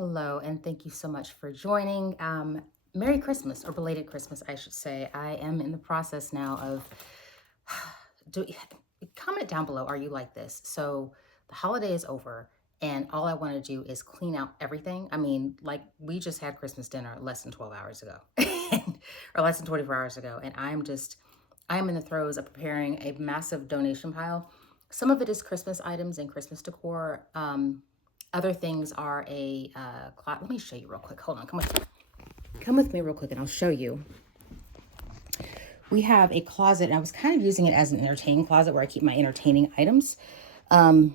Hello, and thank you so much for joining. Merry Christmas, or belated Christmas, I should say. I am in the process now of do comment down below. Are you like this? So the holiday is over, and all I want to do is clean out everything. I mean, like we just had Christmas dinner less than 12 hours ago, or less than 24 hours ago, and I'm in the throes of preparing a massive donation pile. Some of it is Christmas items and Christmas decor. Other things are let me show you real quick. Hold on, come with me real quick, and I'll show you. We have a closet, and I was kind of using it as an entertaining closet where I keep my entertaining items. But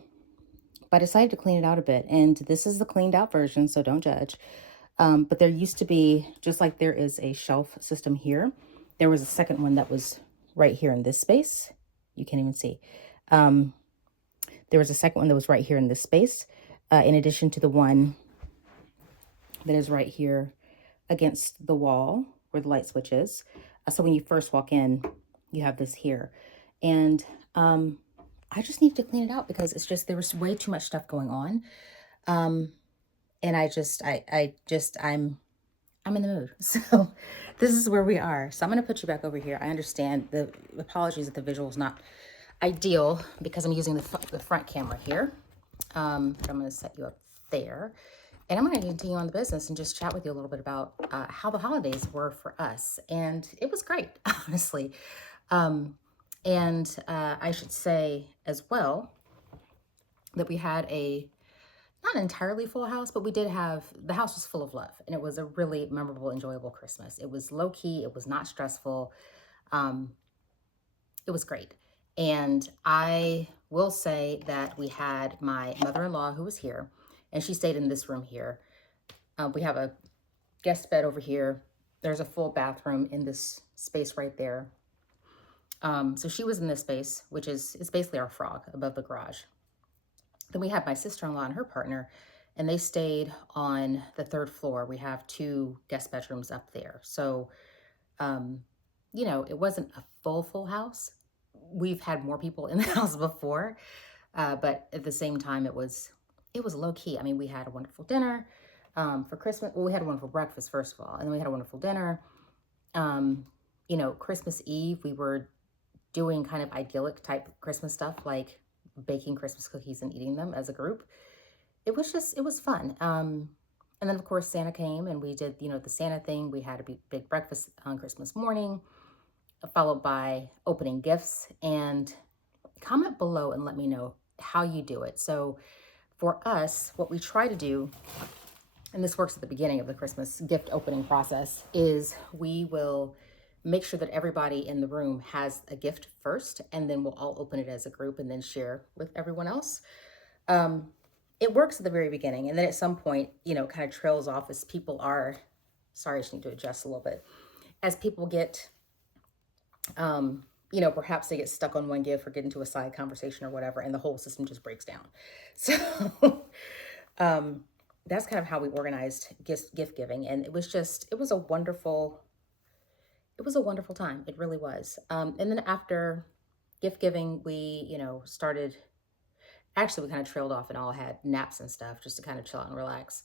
I decided to clean it out a bit, and this is the cleaned out version, so don't judge. But there used to be, just like there is a shelf system here, there was a second one that was right here in this space. You can't even see. There was a second one that was right here in this space, in addition to the one that is right here against the wall where the light switch is. So when you first walk in, you have this here. And I just needed to clean it out because it's just, there was way too much stuff going on. And I'm in the mood. So this is where we are. So I'm going to put you back over here. I understand the apologies that the visual is not ideal because I'm using the front camera here. I'm going to set you up there. And I'm going to continue on the business and just chat with you a little bit about how the holidays were for us. And it was great, honestly. I should say as well that we had not an entirely full house, but the house was full of love. And it was a really memorable, enjoyable Christmas. It was low key. It was not stressful. It was great. And I will say that we had my mother-in-law who was here, and she stayed in this room here. We have a guest bed over here. There's a full bathroom in this space right there. So she was in this space, which is basically our frog above the garage. Then we had my sister-in-law and her partner, and they stayed on the third floor. We have two guest bedrooms up there. So, it wasn't a full house. We've had more people in the house before, but at the same time, it was low key. I mean, we had a wonderful dinner for Christmas. Well, we had a wonderful breakfast, first of all, and then we had a wonderful dinner. Christmas Eve, we were doing kind of idyllic type Christmas stuff, like baking Christmas cookies and eating them as a group. It was fun. And then, of course, Santa came, and we did, the Santa thing. We had a big breakfast on Christmas morning, followed by opening gifts. And comment below and let me know how you do it. So for us, what we try to do, and this works at the beginning of the Christmas gift opening process, is we will make sure that everybody in the room has a gift first, and then we'll all open it as a group and then share with everyone else. It works at the very beginning, and then at some point, kind of trails off as people are, sorry, I just need to adjust a little bit. As people get, perhaps they get stuck on one gift or get into a side conversation or whatever, and the whole system just breaks down. So that's kind of how we organized gift giving. And it was a wonderful time. It really was. And then after gift giving, we, we kind of trailed off and all had naps and stuff just to kind of chill out and relax.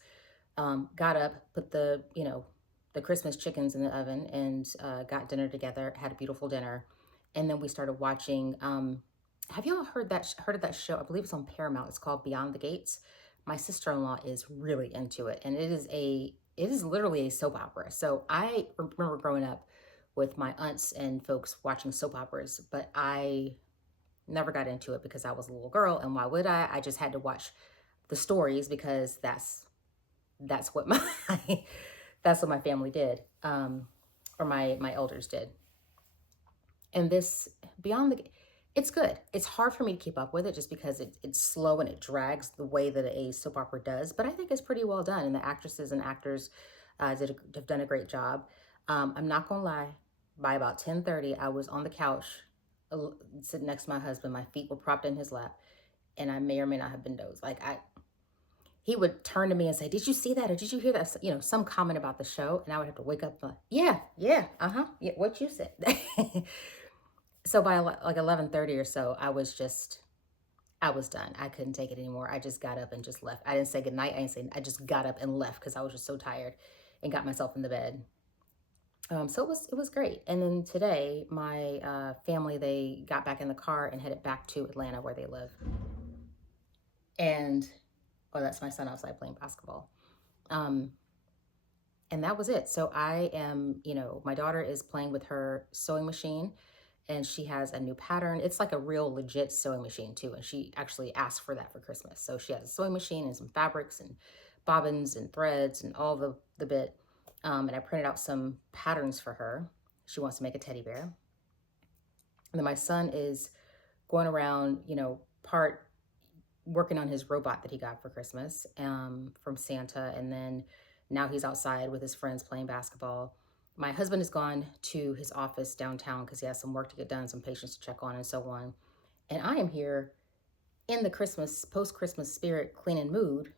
Got up, put the Christmas chickens in the oven, and got dinner together, had a beautiful dinner. And then we started watching, have y'all heard of that show? I believe it's on Paramount. It's called Beyond the Gates. My sister-in-law is really into it. And it is literally a soap opera. So I remember growing up with my aunts and folks watching soap operas, but I never got into it because I was a little girl. And why would I? I just had to watch the stories because that's what that's what my family did, or my elders did. And this it's good. It's hard for me to keep up with it just because it's slow and it drags the way that a soap opera does, but I think it's pretty well done. And the actresses and actors have done a great job. I'm not gonna lie, by about 10:30, I was on the couch sitting next to my husband. My feet were propped in his lap, and I may or may not have been dozed. He would turn to me and say, "Did you see that? Or did you hear that?" Some comment about the show, and I would have to wake up like, yeah, what you said. So by like 11:30 or so, I was just I was done. I couldn't take it anymore. I just got up and just left. I didn't say goodnight. I just got up and left because I was just so tired and got myself in the bed. So it was great. And then today, my family, they got back in the car and headed back to Atlanta where they live. And oh, that's my son outside playing basketball. Um, and that was it. So I am, my daughter is playing with her sewing machine, and she has a new pattern. It's like a real legit sewing machine too. And she actually asked for that for Christmas. So she has a sewing machine and some fabrics and bobbins and threads and all the bit. And I printed out some patterns for her. She wants to make a teddy bear. And then my son is going around, part working on his robot that he got for Christmas from Santa. And then now he's outside with his friends playing basketball. My husband has gone to his office downtown because he has some work to get done, some patients to check on and so on. And I am here in the post-Christmas spirit, cleaning mood,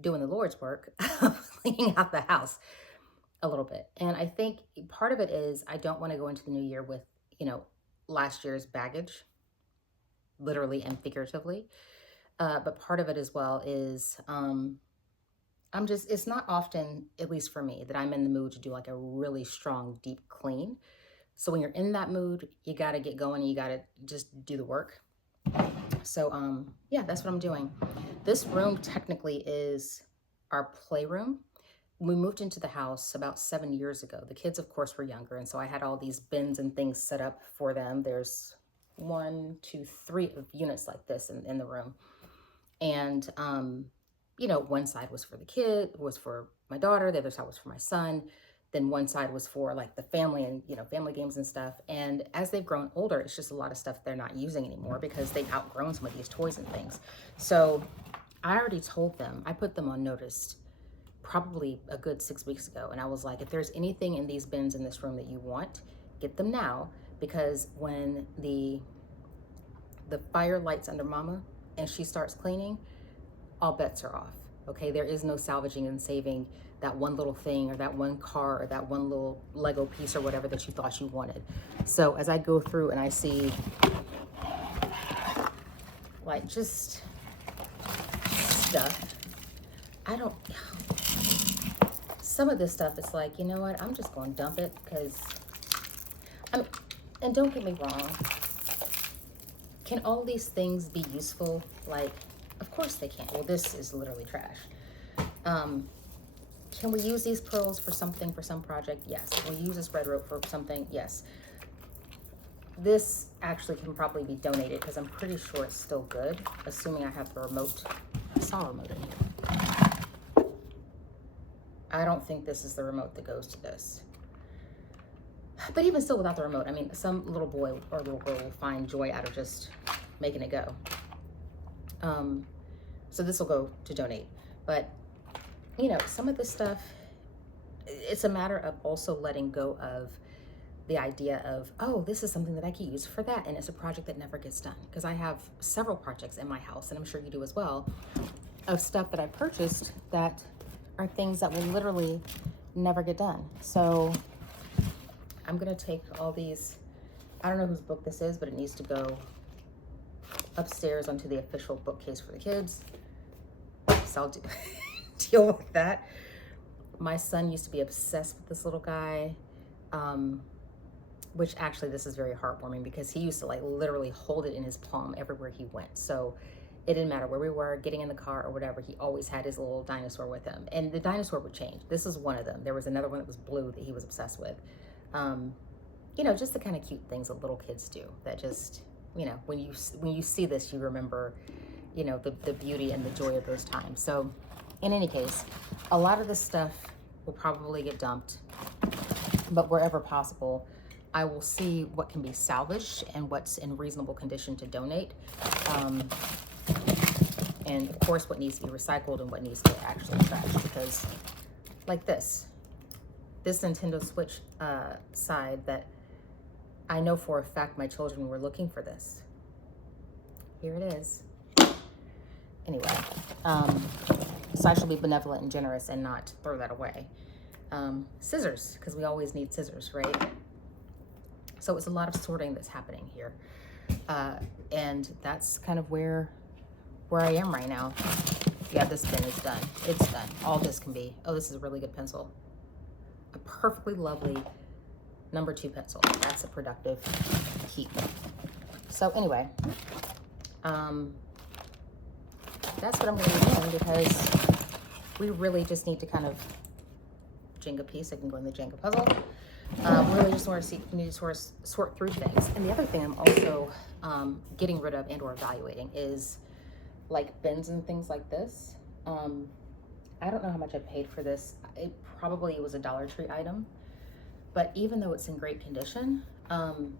doing the Lord's work, cleaning out the house a little bit. And I think part of it is I don't want to go into the new year with, last year's baggage, literally and figuratively. But part of it as well is it's not often, at least for me, that I'm in the mood to do like a really strong, deep clean. So when you're in that mood, you got to get going. You got to just do the work. So, yeah, that's what I'm doing. This room technically is our playroom. We moved into the house about 7 years ago. The kids, of course, were younger. And so I had all these bins and things set up for them. There's 1, 2, 3 units like this in the room. And, one side was for the kid, was for my daughter. The other side was for my son. Then one side was for like the family and, family games and stuff. And as they've grown older, it's just a lot of stuff they're not using anymore because they've outgrown some of these toys and things. So I already told them, I put them on notice probably a good 6 weeks ago. And I was like, if there's anything in these bins in this room that you want, get them now. Because when the fire lights under mama and she starts cleaning, all bets are off. Okay, there is no salvaging and saving that one little thing or that one car or that one little Lego piece or whatever that you thought you wanted. So as I go through and I see like just stuff, some of this stuff, it's like, you know what, I'm just going to dump it because, and don't get me wrong, can all these things be useful? Like, of course they can. Well, this is literally trash. Can we use these pearls for something, for some project? Yes. Can we use this red rope for something? Yes. This actually can probably be donated because I'm pretty sure it's still good, assuming I have the remote. I saw a remote in here. I don't think this is the remote that goes to this. But even still, without the remote, I mean, some little boy or little girl will find joy out of just making it go. So this will go to donate. But, some of this stuff, it's a matter of also letting go of the idea of, oh, this is something that I can use for that. And it's a project that never gets done. Because I have several projects in my house, and I'm sure you do as well, of stuff that I purchased that are things that will literally never get done. So I'm going to take all these, I don't know whose book this is, but it needs to go upstairs onto the official bookcase for the kids. So I'll deal with that. My son used to be obsessed with this little guy, which actually this is very heartwarming because he used to like literally hold it in his palm everywhere he went. So it didn't matter where we were, getting in the car or whatever, he always had his little dinosaur with him. And the dinosaur would change. This is one of them. There was another one that was blue that he was obsessed with. Just the kind of cute things that little kids do that just, when you see this, you remember, the beauty and the joy of those times. So in any case, a lot of this stuff will probably get dumped, but wherever possible, I will see what can be salvaged and what's in reasonable condition to donate. And of course, what needs to be recycled and what needs to actually trash, because like this Nintendo Switch side that I know for a fact my children were looking for this. Here it is. Anyway, so I should be benevolent and generous and not throw that away. Scissors, because we always need scissors, right? So it's a lot of sorting that's happening here. And that's kind of where I am right now. Yeah, this bin is done. It's done. All this can be. Oh, this is a really good pencil. A perfectly lovely number 2 pencil. That's a productive keep. So anyway, that's what I'm going to be doing, because we really just need to kind of Jenga piece. I can go in the Jenga puzzle. Really just want to see, need to sort through things. And the other thing I'm also getting rid of and or evaluating is like bins and things like this. I don't know how much I paid for this. It probably was a Dollar Tree item, but even though it's in great condition, and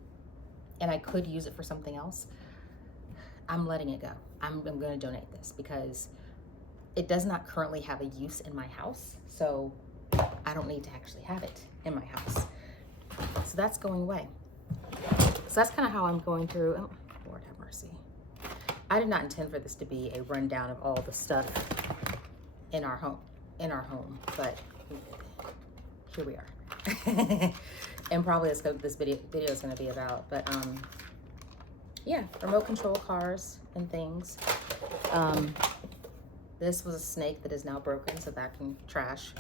I could use it for something else, I'm letting it go. I'm going to donate this because it does not currently have a use in my house. So I don't need to actually have it in my house. So that's going away. So that's kind of how I'm going through. Oh, Lord have mercy. I did not intend for this to be a rundown of all the stuff in our home, but here we are. And probably that's what this video is going to be about. But yeah, remote control cars and things. This was a snake that is now broken, so that can trash.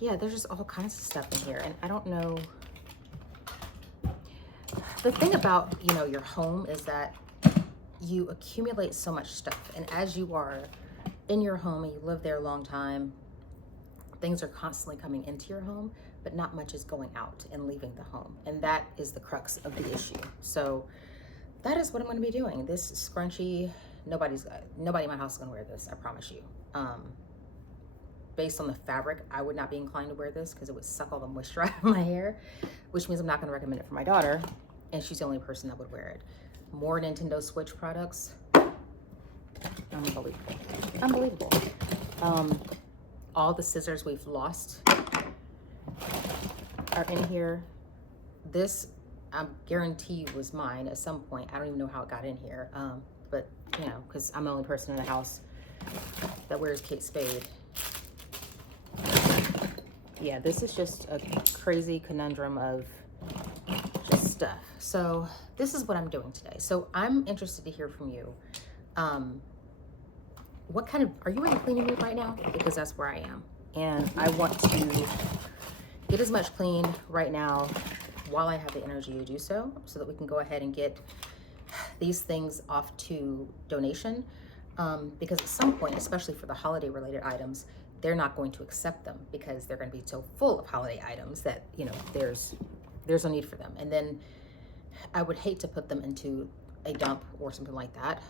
Yeah, there's just all kinds of stuff in here, and I don't know. The thing about, you know, your home is that you accumulate so much stuff, and as you are in your home and you live there a long time, things are constantly coming into your home, but not much is going out and leaving the home, and that is the crux of the issue. So that is what I'm going to be doing. This scrunchie, nobody in my house is going to wear this, I promise you. Based on the fabric, I would not be inclined to wear this because it would suck all the moisture out of my hair, which means I'm not going to recommend it for my daughter, and she's the only person that would wear it. More Nintendo Switch products. Unbelievable. All the scissors we've lost are in here. This, I guarantee you, was mine at some point. I don't even know how it got in here, but you know, because I'm the only person in the house that wears Kate Spade. Yeah, this is just a crazy conundrum of just stuff. So this is what I'm doing today. So I'm interested to hear from you. What kind of, are you in a cleaning mood right now? Because that's where I am. And I want to get as much clean right now while I have the energy to do so that we can go ahead and get these things off to donation. Because at some point, especially for the holiday related items, they're not going to accept them because they're going to be so full of holiday items that, you know, there's no need for them. And then I would hate to put them into a dump or something like that.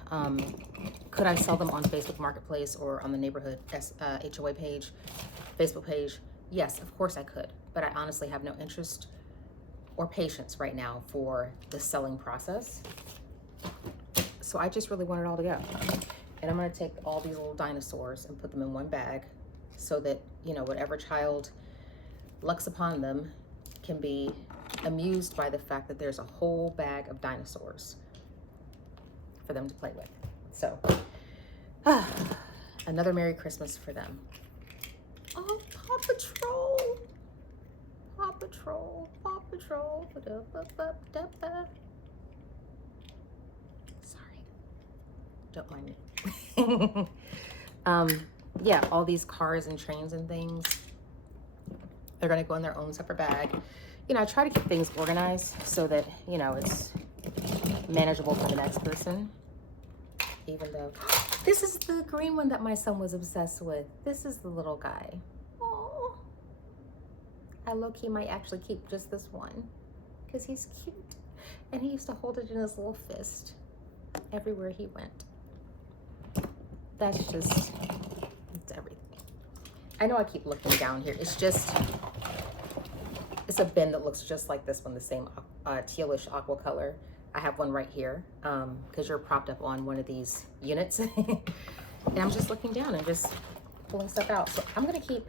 Could I sell them on Facebook Marketplace or on the neighborhood HOA page, Facebook page? Yes, of course I could, but I honestly have no interest or patience right now for the selling process. So I just really want it all to go. And I'm going to take all these little dinosaurs and put them in one bag so that, you know, whatever child looks upon them can be amused by the fact that there's a whole bag of dinosaurs for them to play with. So, another Merry Christmas for them. Oh, Paw Patrol. Paw Patrol. Paw Patrol. Sorry. Don't mind me. Yeah, all these cars and trains and things, they're going to go in their own separate bag. You know, I try to keep things organized so that, you know, it's manageable for the next person. Even though this is the green one that my son was obsessed with. This is the little guy. Oh, I low-key might actually keep just this one because he's cute. And he used to hold it in his little fist everywhere he went. That's just, it's everything. I know I keep looking down here. It's just, it's a bin that looks just like this one, the same tealish aqua color. I have one right here because you're propped up on one of these units. And I'm just looking down and just pulling stuff out. So I'm going to keep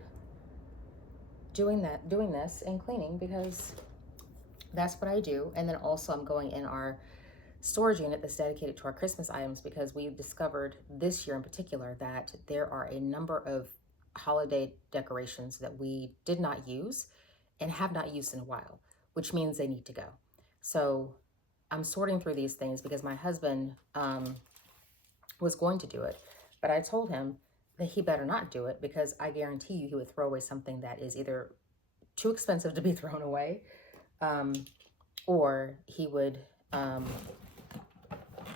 doing this and cleaning because that's what I do. And then also I'm going in our storage unit that's dedicated to our Christmas items because we discovered this year in particular that there are a number of holiday decorations that we did not use and have not used in a while, which means they need to go. So I'm sorting through these things because my husband was going to do it, but I told him that he better not do it because I guarantee you he would throw away something that is either too expensive to be thrown away, or he would,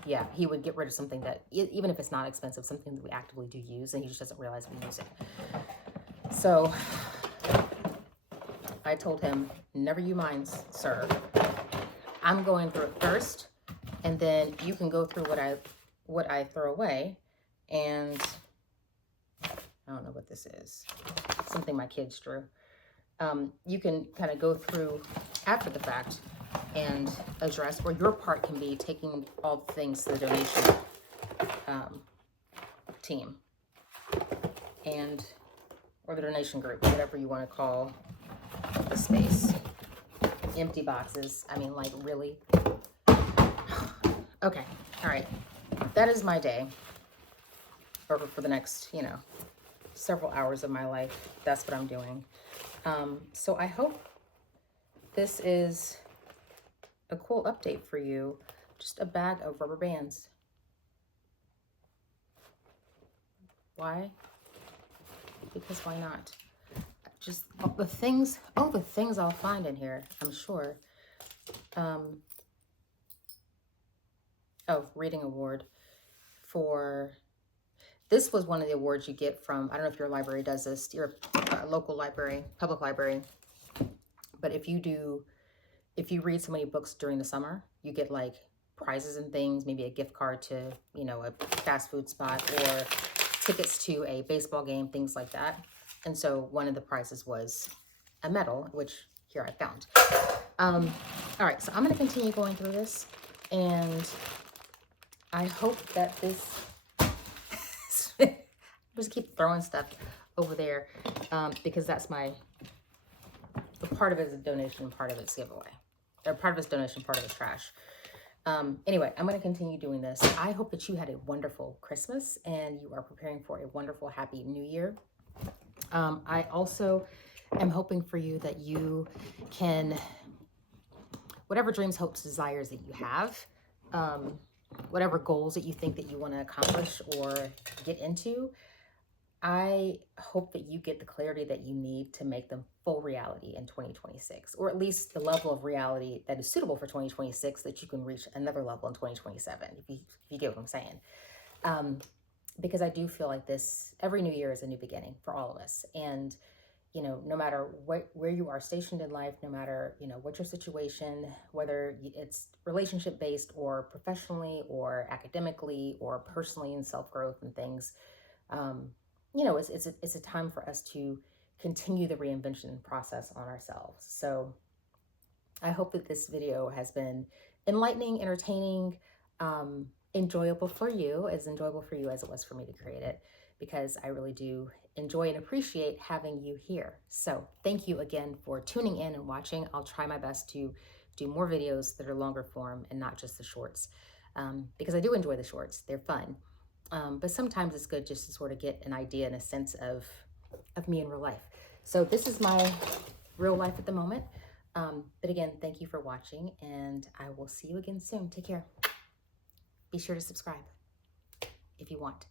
yeah, he would get rid of something that, even if it's not expensive, something that we actively do use, and he just doesn't realize we use it. So I told him, never you mind, sir. I'm going through it first, and then you can go through what I throw away. And I don't know what this is. Something my kids drew. You can kind of go through after the fact and address, or your part can be taking all the things to the donation team and or the donation group, whatever you want to call the space. Empty boxes. I mean, like, really? Okay. All right. That is my day. Or for the next, several hours of my life. That's what I'm doing. So I hope this is a cool update for you. Just a bag of rubber bands. Why? Because why not? Just the things I'll find in here, I'm sure. Reading award for, this was one of the awards you get from, I don't know if your library does this, your local library, public library, but if you read so many books during the summer, you get like prizes and things, maybe a gift card to, a fast food spot, or tickets to a baseball game, things like that. And so one of the prizes was a medal, which here I found. All right, so I'm going to continue going through this, and I hope that this, just keep throwing stuff over there, because that's part of it is a donation, part of it's giveaway. Or part of it's donation, part of it's trash. Anyway, I'm going to continue doing this. I hope that you had a wonderful Christmas and you are preparing for a wonderful, happy New Year. I also am hoping for you that you can, whatever dreams, hopes, desires that you have, whatever goals that you think that you want to accomplish or get into, I hope that you get the clarity that you need to make them full reality in 2026, or at least the level of reality that is suitable for 2026, that you can reach another level in 2027, if you get what I'm saying. Because I do feel like every new year is a new beginning for all of us. And, no matter where you are stationed in life, no matter, what your situation, whether it's relationship based or professionally or academically or personally in self-growth and things, it's a time for us to continue the reinvention process on ourselves. So I hope that this video has been enlightening, entertaining, enjoyable for you, as enjoyable for you as it was for me to create it, because I really do enjoy and appreciate having you here. So thank you again for tuning in and watching. I'll try my best to do more videos that are longer form and not just the shorts, because I do enjoy the shorts. They're fun. But sometimes it's good just to sort of get an idea and a sense of me in real life. So this is my real life at the moment. But again, thank you for watching, and I will see you again soon. Take care. Be sure to subscribe if you want.